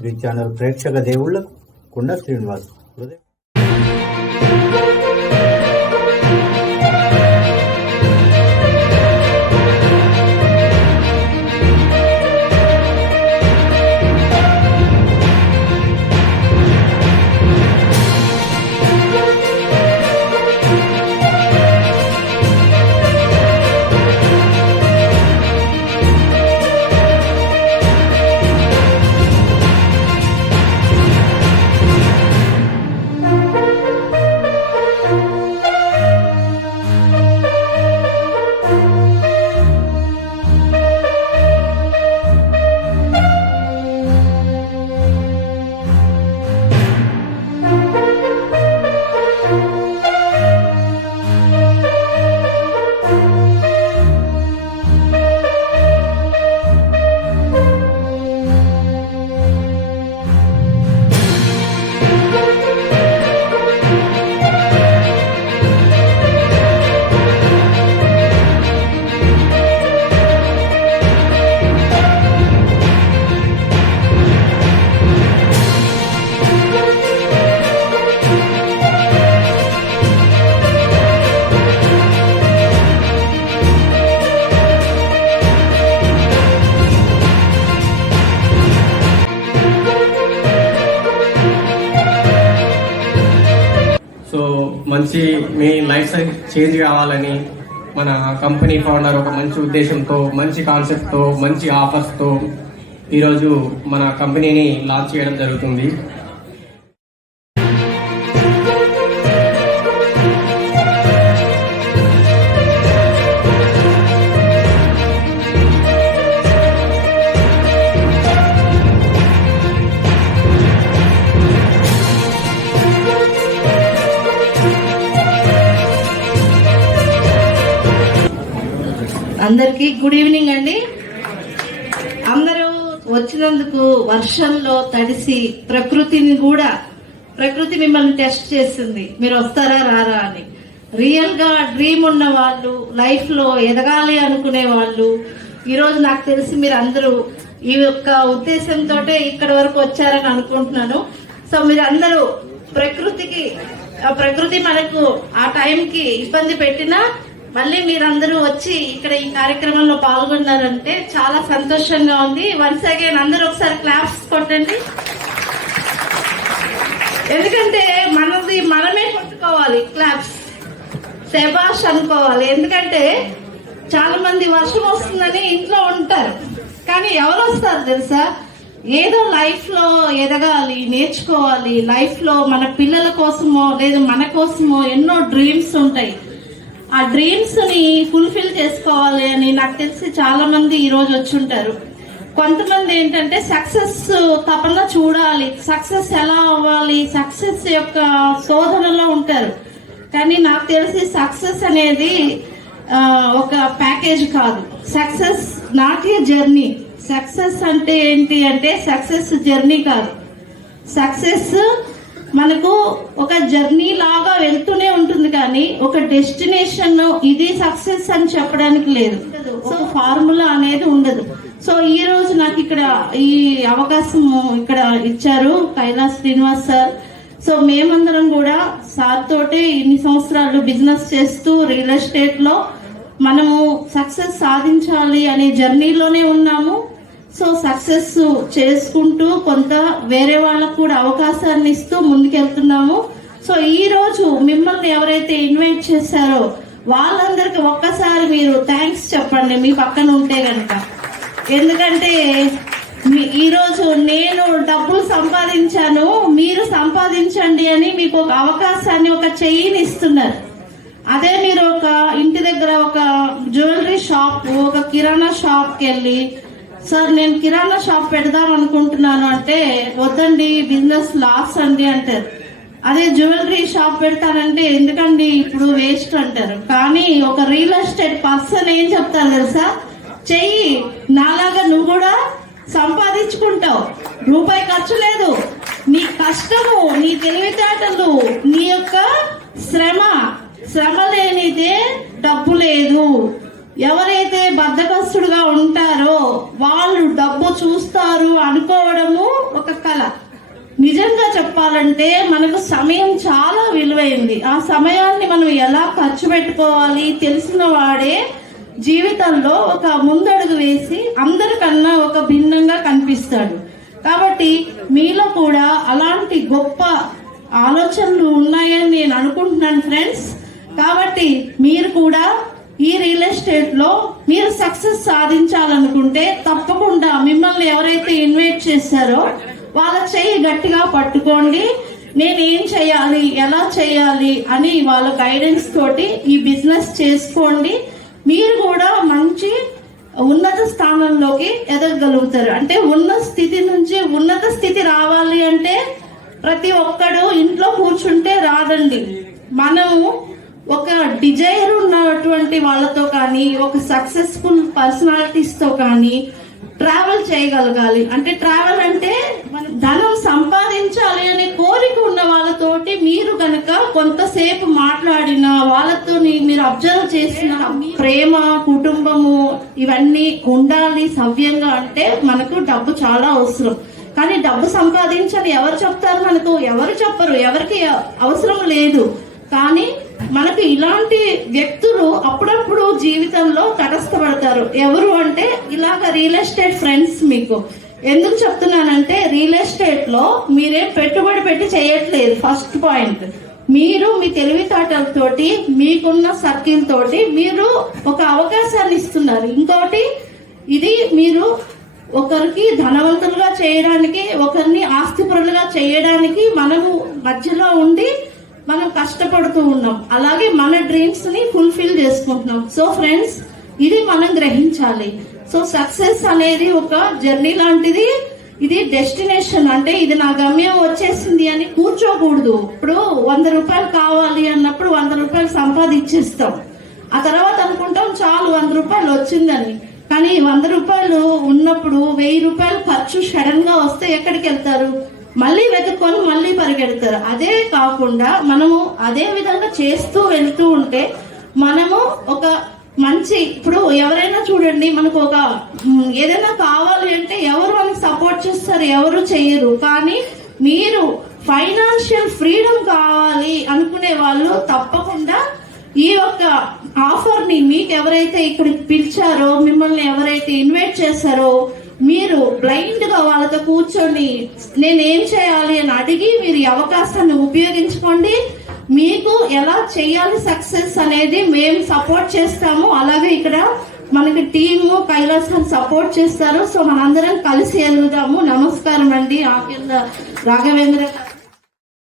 Three channel ప్రేక్షక దేవుళ్లకు కొండ శ్రీనివాస్ హృదయం. మంచి మీ లైఫ్ చేంజ్ కావాలని మన కంపెనీ ఫౌండర్ ఒక మంచి ఉద్దేశంతో, మంచి కాన్సెప్ట్తో, మంచి ఆఫర్స్తో ఈరోజు మన కంపెనీని లాంచ్ చేయడం జరుగుతుంది. అందరికి గుడ్ ఈవినింగ్ అండి. అందరూ వచ్చినందుకు వర్షంలో తడిసి ప్రకృతి మిమ్మల్ని టెస్ట్ చేస్తుంది, మీరు వస్తారా రారా అని. రియల్ గా డ్రీమ్ ఉన్న వాళ్ళు, లైఫ్ లో ఎదగాలి అనుకునే వాళ్ళు, ఈరోజు నాకు తెలిసి మీరు అందరూ ఈ యొక్క ఉద్దేశంతో ఇక్కడి వరకు వచ్చారని అనుకుంటున్నాను. సో మీరు అందరూ ప్రకృతి మనకు ఆ టైంకి ఇబ్బంది పెట్టినా మళ్ళీ మీరందరూ వచ్చి ఇక్కడ ఈ కార్యక్రమంలో పాల్గొన్నారంటే చాలా సంతోషంగా ఉంది. వన్స్ అగైన్ అందరూ ఒకసారి క్లాప్స్ కొట్టండి. ఎందుకంటే మనమే కొట్టుకోవాలి, క్లాప్స్ శభాష్ అనుకోవాలి. ఎందుకంటే చాలా మంది వర్షం వస్తుందని ఇంట్లో ఉంటారు, కానీ ఎవరు వస్తారు తెలుసా? ఏదో లైఫ్ లో ఎదగాలి, నేర్చుకోవాలి, లైఫ్ లో మన పిల్లల కోసమో లేదు మన కోసమో ఎన్నో డ్రీమ్స్ ఉంటాయి. ఆ డ్రీమ్స్ ని ఫుల్ఫిల్ చేసుకోవాలి అని నాకు తెలిసి చాలా మంది ఈ రోజు వచ్చుంటారు. కొంతమంది ఏంటంటే సక్సెస్ తపన చూడాలి, సక్సెస్ ఎలా అవ్వాలి, సక్సెస్ యొక్క శోధనలో ఉంటారు. కానీ నాకు తెలిసి సక్సెస్ అనేది ఒక ప్యాకేజ్ కాదు. Success not a journey. Success అంటే ఏంటి అంటే సక్సెస్ జర్నీ కాదు. సక్సెస్ మనకు ఒక జర్నీ లాగా వెళ్తూనే ఉంటుంది, కానీ ఒక డెస్టినేషన్ ఇది సక్సెస్ అని చెప్పడానికి లేదు. సో ఫార్ములా అనేది ఉండదు. సో ఈ రోజు నాకు ఇక్కడ ఈ అవకాశం ఇక్కడ ఇచ్చారు కైలాస్ శ్రీనివాస్ సార్. సో మేమందరం కూడా సార్ తోటే ఇన్ని సంవత్సరాలు బిజినెస్ చేస్తూ రియల్ ఎస్టేట్ లో మనము సక్సెస్ సాధించాలి అనే జర్నీలోనే ఉన్నాము. సో సక్సెస్ చేసుకుంటూ కొంత వేరే వాళ్ళకు కూడా అవకాశాన్ని ఇస్తూ ముందుకెళ్తున్నాము. సో ఈ రోజు మిమ్మల్ని ఎవరైతే ఇన్వైట్ చేశారో వాళ్ళందరికి ఒక్కసారి మీరు థ్యాంక్స్ చెప్పండి మీ పక్కన ఉంటే గనక. ఎందుకంటే ఈ రోజు నేను డబ్బులు సంపాదించాను, మీరు సంపాదించండి అని మీకు ఒక అవకాశాన్ని, ఒక చెయ్యిని ఇస్తున్నారు. అదే మీరు ఒక ఇంటి దగ్గర ఒక జ్యువెలరీ షాప్, ఒక కిరాణా షాప్కి వెళ్ళి సార్ నేను కిరాణా షాప్ పెడదాం అనుకుంటున్నాను అంటే వద్దండి బిజినెస్ లాస్ అండి అంటారు. అదే జ్యువెలరీ షాప్ పెడతానంటే ఎందుకండి ఇప్పుడు వేస్ట్ అంటారు. కానీ ఒక రియల్ ఎస్టేట్ పర్సన్ ఏం చెప్తారు తెలుసా? చెయ్యి, నాలాగా నువ్వు కూడా సంపాదించుకుంటావు, రూపాయి ఖర్చు లేదు. నీ కష్టము, నీ తెలివితేటలు, నీ యొక్క శ్రమ లేనిదే డబ్బు లేదు. ఎవరైతే బద్ధకస్తుడుగా ఉంటారో వాళ్ళు డబ్బు చూస్తారు అనుకోవడము ఒక కళ. నిజంగా చెప్పాలంటే మనకు సమయం చాలా విలువైంది. ఆ సమయాన్ని మనం ఎలా ఖర్చు పెట్టుకోవాలి తెలిసిన వాడే జీవితంలో ఒక ముందడుగు వేసి అందరికన్నా ఒక భిన్నంగా కనిపిస్తాడు. కాబట్టి మీలో కూడా అలాంటి గొప్ప ఆలోచనలు ఉన్నాయని నేను అనుకుంటున్నాను ఫ్రెండ్స్. కాబట్టి మీరు కూడా ఈ రియల్ ఎస్టేట్ లో మీరు సక్సెస్ సాధించాలనుకుంటే తప్పకుండా మిమ్మల్ని ఎవరైతే ఇన్వైట్ చేశారో వాళ్ళ చెయ్యి గట్టిగా పట్టుకోండి. నేనేం చేయాలి, ఎలా చేయాలి అని వాళ్ళ గైడెన్స్ తోటి ఈ బిజినెస్ చేసుకోండి. మీరు కూడా మంచి ఉన్నత స్థానంలోకి ఎదగగలుగుతారు. అంటే ఉన్న స్థితి నుంచి ఉన్నత స్థితి రావాలి అంటే ప్రతి ఒక్కడు ఇంట్లో కూర్చుంటే రాదండి. మనము ఒక డిజైర్ ఉన్నటువంటి వాళ్ళతో కానీ ఒక సక్సెస్ఫుల్ పర్సనాలిటీస్ తో కానీ ట్రావెల్ చేయగలగాలి. అంటే ట్రావెల్ అంటే మనం ధనం సంపాదించాలి అనే కోరిక ఉన్న వాళ్ళతోటి మీరు కనుక కొంతసేపు మాట్లాడిన వాళ్ళతో మీరు అబ్జర్వ్ చేసిన ప్రేమ, కుటుంబము ఇవన్నీ ఉండాలి సవ్యంగా. అంటే మనకు డబ్బు చాలా అవసరం. కానీ డబ్బు సంపాదించని ఎవరు చెప్తారు? మనకు ఎవరు చెప్పరు, ఎవరికి అవసరం లేదు. కానీ మనకు ఇలాంటి వ్యక్తులు అప్పుడప్పుడు జీవితంలో తటస్థపడతారు. ఎవరు అంటే ఇలాగ రియల్ ఎస్టేట్ ఫ్రెండ్స్. మీకు ఎందుకు చెప్తున్నానంటే రియల్ ఎస్టేట్ లో మీరేం పెట్టుబడి పెట్టి చేయట్లేదు. ఫస్ట్ పాయింట్, మీరు మీ తెలివితేటలతోటి మీకున్న సర్కిల్ తోటి మీరు ఒక అవకాశాన్ని ఇస్తున్నారు. ఇంకోటి, ఇది మీరు ఒకరికి ధనవంతులుగా చేయడానికి, ఒకరిని ఆస్తిపరులుగా చేయడానికి మనము మధ్యలో ఉండి మనం కష్టపడుతూ ఉన్నాం. అలాగే మన డ్రీమ్స్ ని ఫుల్ఫిల్ చేసుకుంటున్నాం. సో ఫ్రెండ్స్, ఇది మనం గ్రహించాలి. సో సక్సెస్ అనేది ఒక జర్నీ లాంటిది. ఇది డెస్టినేషన్. అంటే ఇది నా గమ్యం వచ్చేసింది అని కూర్చోకూడదు. ఇప్పుడు 100 రూపాయలు కావాలి అన్నప్పుడు 100 రూపాయలు సంపాదించేస్తాం. ఆ తర్వాత అనుకుంటాం చాలు 100 రూపాయలు వచ్చిందని. కానీ 100 రూపాయలు ఉన్నప్పుడు 1000 రూపాయలు ఖర్చు సడన్ గా వస్తే ఎక్కడికి వెళ్తారు? మళ్ళీ వెతుక్కొని మళ్ళీ పరిగెడతారు. అదే కాకుండా మనము అదే విధంగా చేస్తూ వెళ్తూ ఉంటే మనము ఒక మంచి, ఇప్పుడు ఎవరైనా చూడండి, మనకు ఒక ఏదైనా కావాలి అంటే ఎవరు మనకు సపోర్ట్ చేస్తారు? ఎవరు చేయరు. కానీ మీరు ఫైనాన్షియల్ ఫ్రీడమ్ కావాలి అనుకునే వాళ్ళు తప్పకుండా ఈ యొక్క ఆఫర్ ని మీకు ఎవరైతే ఇక్కడికి పిలిచారో, మిమ్మల్ని ఎవరైతే ఇన్వైట్ చేశారో, మీరు బ్లైండ్ గా వాళ్ళతో కూర్చొని నేనేం చేయాలి అని అడిగి మీరు ఈ అవకాశాన్ని ఉపయోగించుకోండి. మీకు ఎలా చేయాలి సక్సెస్ అనేది మేము సపోర్ట్ చేస్తాము. అలాగే ఇక్కడ మనకి టీము కైలాస్ సపోర్ట్ చేస్తారు. సో మనందరం కలిసి ఎదుగుదాము. నమస్కారం అండి. రాఘవేంద్ర